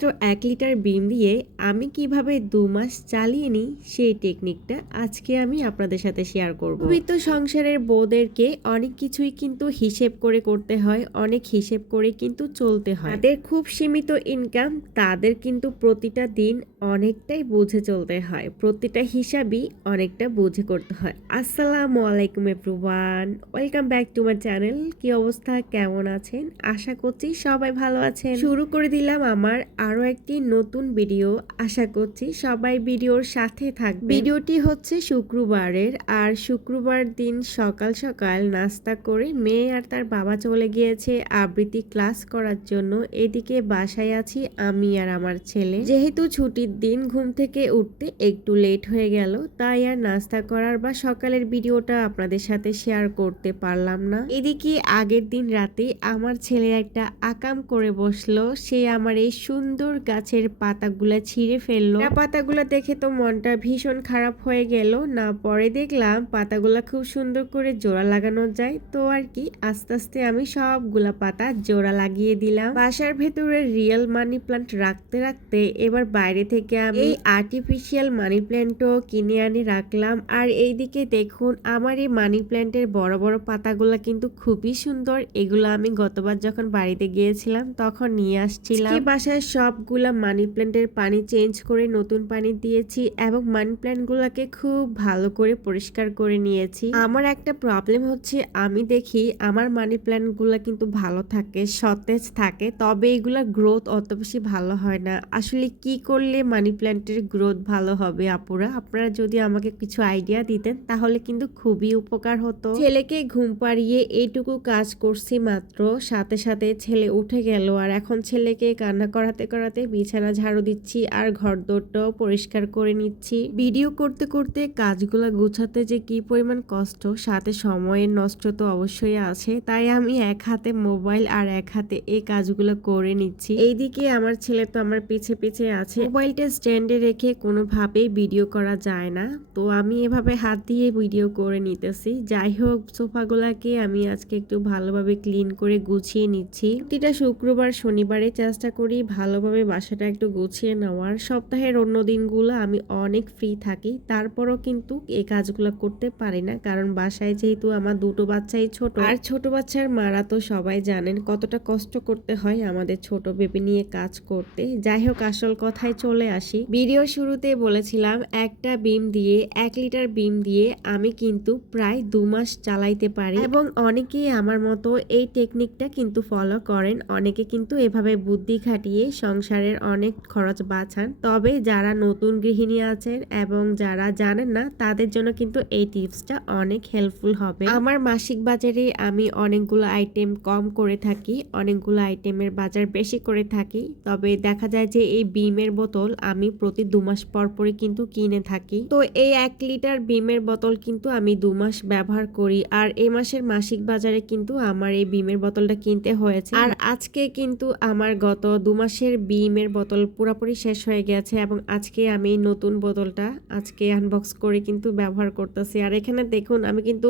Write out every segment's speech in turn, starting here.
মাত্র এক লিটার বিম দিয়ে আমি কীভাবে দু মাস চালিয়ে নিই সেই টেকনিকটা আজকে আমি আপনাদের সাথে শেয়ার করব। পবিত্র সংসারের বউদেরকে অনেক কিছুই কিন্তু হিসেব করে করতে হয় অনেক হিসেব করে কিন্তু চলতে হয়। তাদের খুব সীমিত ইনকাম তাদের কিন্তু প্রতিটা দিন অনেকটাই বুঝে চলতে হয় প্রতিটা হিসাবই অনেকটা বুঝে করতে হয়। আসসালামু আলাইকুম everyone welcome back to my channel কি অবস্থা? কেমন আছেন? আশা করছি সবাই ভালো আছেন। শুরু করে দিলাম আমার আরও একটি নতুন ভিডিও। আশা করছি সবাই ভিডিওর সাথে থাকবে ভিডিওটি হচ্ছে শুক্রবারের, আর শুক্রবার দিন সকাল সকাল নাস্তা করে মেয়ে আর তার বাবা চলে গিয়েছে আবৃত্তি ক্লাস করার জন্য। এদিকে বাসায় আছি আমি আর আমার ছেলে। যেহেতু ছুটির দিন ঘুম থেকে উঠতে একটু লেট হয়ে গেল, তাই আর নাস্তা করার বা সকালের ভিডিওটা আপনাদের সাথে শেয়ার করতে পারলাম না। এদিকে আগের দিন রাতে আমার ছেলে একটা আকাম করে বসল। সে আমার এই সুন্দর গাছের পাতাগুলো ছিঁড়ে ফেলল। পাতাগুলা দেখে তো মনটা ভীষণ খারাপ হয়ে গেল। না পরে দেখলাম পাতাগুলা খুব সুন্দর করে জোড়া লাগানো যায়। তো আর কি আস্তে আস্তে আমি সবগুলা পাতা জোড়া লাগিয়ে দিলাম। বাসার ভেতরে রিয়েল মানি প্লান্ট রাখতে রাখতে এবার বাইরে থেকে আমি এই আর্টিফিশিয়াল মানি প্ল্যান্টও কিনে আনি রাখলাম। আর এইদিকে দেখুন আমার এই মানি প্ল্যান্টের বড় বড় পাতাগুলো কিন্তু খুবই সুন্দর। এগুলো আমি গতবার যখন বাড়িতে গিয়েছিলাম তখন নিয়ে আসছিলাম। বাসায় সবগুলা মানি প্ল্যান্টের পানি চেঞ্জ করে নতুন পানি দিয়েছি এবং মানি প্ল্যান্ট গুলাকে খুব ভালো করে পরিষ্কার করে নিয়েছি। আমার একটা প্রবলেম হচ্ছে, আমি দেখি আমার মানি প্ল্যান্টগুলা কিন্তু ভালো থাকে, সতেজ থাকে, তবে এগুলা গ্রোথ অত বেশি ভালো হয় না। আসলে কি করলে মানি প্ল্যান্টের গ্রোথ ভালো হবে আপুরা? আপনারা যদি আমাকে কিছু আইডিয়া দিতেন, তাহলে কিন্তু খুবই উপকার হতো। ছেলেকে ঘুম পাড়িয়ে এইটুকু কাজ করছি মাত্র, সাথে সাথে ছেলে উঠে গেল, আর এখন ছেলেকে কান্না করাতে করাতে বিছানা ঝাড়ু দিচ্ছি আর ঘর দৌড়টাও পরিষ্কার করে নিচ্ছি। ভিডিও করতে করতে কাজগুলো গুছাতে যে কি পরিমাণ কষ্ট, সাথে সময়ের নষ্ট তো অবশ্যই আছে। তাই আমি এক হাতে মোবাইল আর এক হাতে এই কাজগুলো করে নিচ্ছি। এইদিকে আমার ছেলে তো আমার পিছে পিছে আছে। মোবাইলটা স্ট্যান্ডে রেখে কোনোভাবেই ভিডিও করা যায় না। তো আমি এভাবে হাত দিয়ে ভিডিও করে নিতেছি। যাই হোক, সোফাগুলাকে আমি আজকে একটু ভালোভাবে ক্লিন করে গুছিয়ে নিচ্ছি। প্রতিটা শুক্রবার, শনিবারে চেষ্টা করি ভালোভাবে বাসাটা একটু গুছিয়ে নেওয়ার সপ্তাহের অন্য দিনগুলো আমি অনেক ফ্রি থাকি। তারপরও কিন্তু এই কাজগুলো করতে পারি না, কারণ বাসায় যেহেতু আমার দুটো বাচ্চাই ছোট। আর ছোট বাচ্চার মারা তো সবাই জানেন, কতটা কষ্ট করতে হয় আমাদের ছোট বেবি নিয়ে কাজ করতে। যাই হোক, আসল কথায় চলে আসি। ভিডিও শুরুতে বলেছিলাম, একটা বিম দিয়ে, এক লিটার বিম দিয়ে আমি কিন্তু প্রায় দু মাস চালাইতে পারি। এবং অনেকেই আমার মতো এই টেকনিকটা কিন্তু ফলো করেন। অনেকে কিন্তু এভাবে বুদ্ধি খাটিয়ে সংসারের অনেক খরচ বাঁচান। তবে যারা নতুন গৃহিণী আছেন এবং যারা জানেন না, তাদের জন্য কিন্তু এই টিপসটা অনেক হেল্পফুল হবে। আমার মাসিক বাজারে আমি অনেকগুলো আইটেম কম করে থাকি, অনেকগুলো আইটেমের বাজার বেশি করে থাকি। তবে দেখা যায় যে এই বিমের বোতল আমি প্রতি দু মাস পর পরই কিন্তু কিনে থাকি। তো এই এক লিটার বিমের বোতল কিন্তু আমি দু মাস ব্যবহার করি। আর এই মাসের মাসিক বাজারে কিন্তু আমার এই বিমের বোতলটা কিনতে হয়েছে। আর আজকে কিন্তু আমার গত দু মাসের বিমের বোতল পুরোপুরি শেষ হয়ে গেছে এবং আজকে আমি নতুন বোতলটা আজকে আনবক্স করে কিন্তু ব্যবহার করতেছি। আর এখানে দেখুন, আমি কিন্তু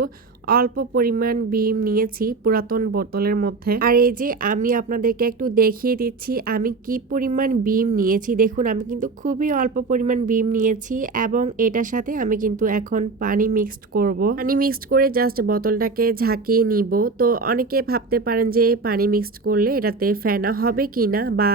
অল্প পরিমাণ বিম নিয়েছি পুরাতন বোতলের মধ্যে। আর এই যে আমি আপনাদেরকে একটু দেখিয়ে দিচ্ছি, আমি কি পরিমাণ বিম নিয়েছি। দেখুন, আমি কিন্তু খুবই অল্প পরিমাণ বিম নিয়েছি এবং এটার সাথে আমি কিন্তু এখন পানি মিক্সড করব। পানি মিক্সড করে জাস্ট বোতলটাকে ঝাঁকিয়ে নিব। তো অনেকে ভাবতে পারেন যে পানি মিক্সড করলে এটাতে ফেনা হবে কিনা বা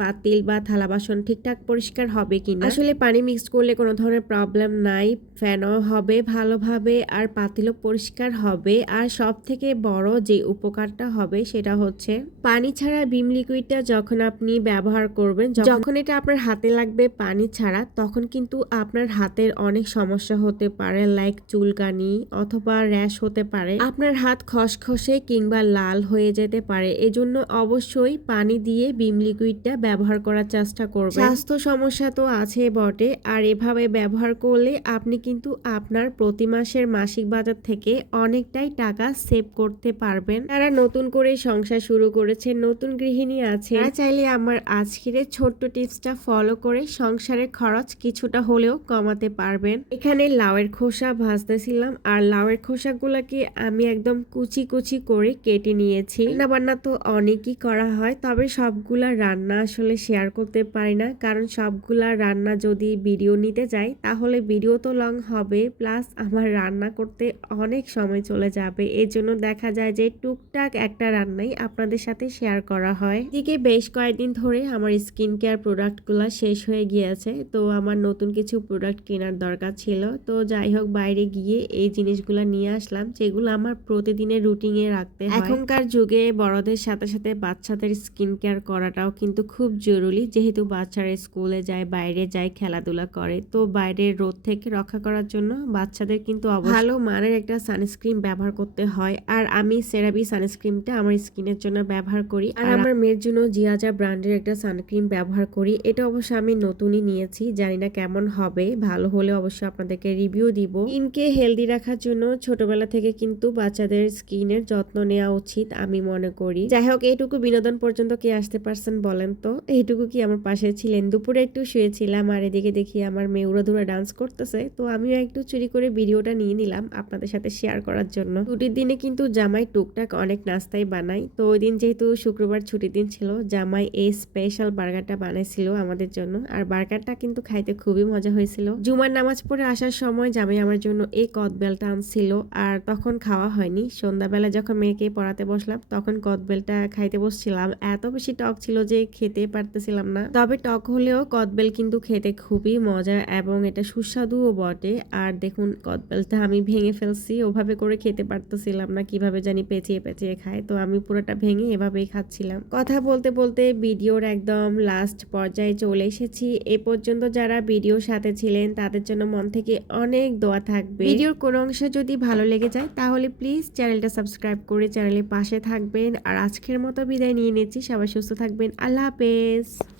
পাতিল বা থালা বাসন ঠিকঠাক পরিষ্কার হবে কিনা আসলে পানি মিক্সড করলে কোনো ধরনের প্রবলেম নাই। ফ্যানও হবে ভালোভাবে আর পাতিলও পরিষ্কার হবে। আর সব থেকে বড় যে উপকারটা হবে সেটা হচ্ছে পানি ছাড়া বিম লিকুইডটা যখন আপনি ব্যবহার করবেন, যখন এটা আপনার হাতে লাগবে পানি ছাড়া, তখন কিন্তু আপনার হাতের অনেক সমস্যা হতে পারে লাইক চুলকানি অথবা র্যাশ হতে পারে। আপনার হাত খসখসে কিংবা লাল হয়ে যেতে পারে। এজন্য অবশ্যই পানি দিয়ে বিম লিকুইডটা ব্যবহার করার চেষ্টা করবেন। স্বাস্থ্য সমস্যা তো আছে বটে। আর এভাবে ব্যবহার করলে আপনি কিন্তু আপনার প্রতি মাসের মাসিক বাজার থেকে অনেকটাই টাকা সেভ করতে পারবেন। তারা নতুন করে সংসার শুরু করেছে, নতুন গৃহিণী আছে। চাইলে আমার আজকের ছোট্ট টিপসটা ফলো করে সংসারের খরচ কিছুটা হলেও কমাতে পারবেন। এখানে লাউয়ের খোসা ভাজতেছিলাম, আর লাউয়ের খোসাগুলোকে আমি একদম কুচি কুচি করে কেটে নিয়েছি। রান্না বান্না তো অনেকই করা হয়, তবে সবগুলা রান্না আসলে শেয়ার করতে পারি না, কারণ সবগুলা রান্না যদি ভিডিও নিতে যাই, তাহলে ভিডিও তো লং হবে প্লাস আমার রান্না করতে অনেক সময় চলে যাবে। এর জন্য দেখা যায় যে টুকটাক একটা রান্নাই আপনাদের সাথে শেয়ার করা হয়। এদিকে বেশ কয়েকদিন ধরে আমার স্কিন কেয়ার প্রোডাক্টগুলো শেষ হয়ে গিয়েছে। তো আমার নতুন কিছু প্রোডাক্ট কেনার দরকার ছিল। তো যাই হোক, বাইরে গিয়ে এই জিনিসগুলো নিয়ে আসলাম, যেগুলো আমার প্রতিদিনের রুটিনে রাখতে এখনকার যুগে বড়দের সাথে সাথে বাচ্চাদের স্কিন কেয়ার করাটাও কিন্তু খুব জরুরি। যেহেতু বাচ্চারা স্কুলে যায়, বাইরে যায়, খেলাধুলা করে, তো বাইরের রোদ থেকে রক্ষা করার জন্য বাচ্চাদের কিন্তু ভালো মানের একটা সানস্ক্রিন ব্যবহার করতে হয়। আর আমি সেরাবি সানস্ক্রিনটা আমার স্কিনের জন্য ব্যবহার করি। আর আমার মেয়ের জন্য জিয়াজা ব্র্যান্ডের একটা সানক্রিম ব্যবহার করি। এটা অবশ্য আমি নতুনই নিয়েছি জানি না কেমন হবে। ভালো হলে অবশ্যই আপনাদেরকে রিভিউ দিব। স্কিনকে হেলদি রাখার জন্য ছোটবেলা থেকে কিন্তু বাচ্চাদের স্কিনের যত্ন নেওয়া উচিত আমি মনে করি। যাই হোক এইটুকু বিনোদন পর্যন্ত কে আসতে পারছেন বলেন তো? এইটুকু কি আমার পাশে ছিলেন? দুপুরে একটু শুয়েছিলাম আর এদিকে দেখি আমার মেয়ে উড়াধুরা ডান্স করতেছে। তো আমিও একটু চুরি করে ভিডিওটা নিয়ে নিলাম আপনাদের সাথে শেয়ার করার জন্য। ছুটির দিনে কিন্তু জামাই টুকটাক অনেক নাস্তাই বানাই তো ওই দিন যেহেতু শুক্রবার ছুটির দিন ছিল, জামাই এই স্পেশাল বার্গারটা বানাইছিল আমাদের জন্য। আর বার্গারটা কিন্তু খাইতে খুবই মজা হয়েছিল। জুমার নামাজ পড়ে আসার সময় জামাই আমার জন্য এই কদবেলটা আনছিল। আর তখন খাওয়া হয়নি। সন্ধ্যাবেলা যখন মেয়েকে পড়াতে বসলাম, তখন কদবেলটা খাইতে বসছিলাম। এত বেশি টক ছিল যে খেতে পারতেছিলাম না। তবে টক হলেও কদবেল কিন্তু খেতে খুবই মজা এবং এটা সুস্বাদুও বটে। আর দেখুন, কদবেলটা আমি ভেঙে ফেলছি, ওভাবে করে খেতে পারতেছিলাম না, কীভাবে জানি পেঁচিয়ে পেঁচিয়ে খায়। তো আমি পুরোটা ভেঙে এভাবেই খাচ্ছিলাম। কথা বলতে বলতে ভিডিওর একদম লাস্ট পর্যায়ে চলে এসেছি। এ পর্যন্ত যারা ভিডিওর সাথে ছিলেন, তাদের জন্য মন থেকে অনেক দোয়া থাকবে। ভিডিওর কোনো অংশ যদি ভালো লেগে যায়, তাহলে প্লিজ চ্যানেলটা সাবস্ক্রাইব করে চ্যানেলের পাশে থাকবেন। আর আজকের মতো বিদায় নিয়ে নিচ্ছি। সবাই সুস্থ থাকবেন। আল্লাহ হাফেজ।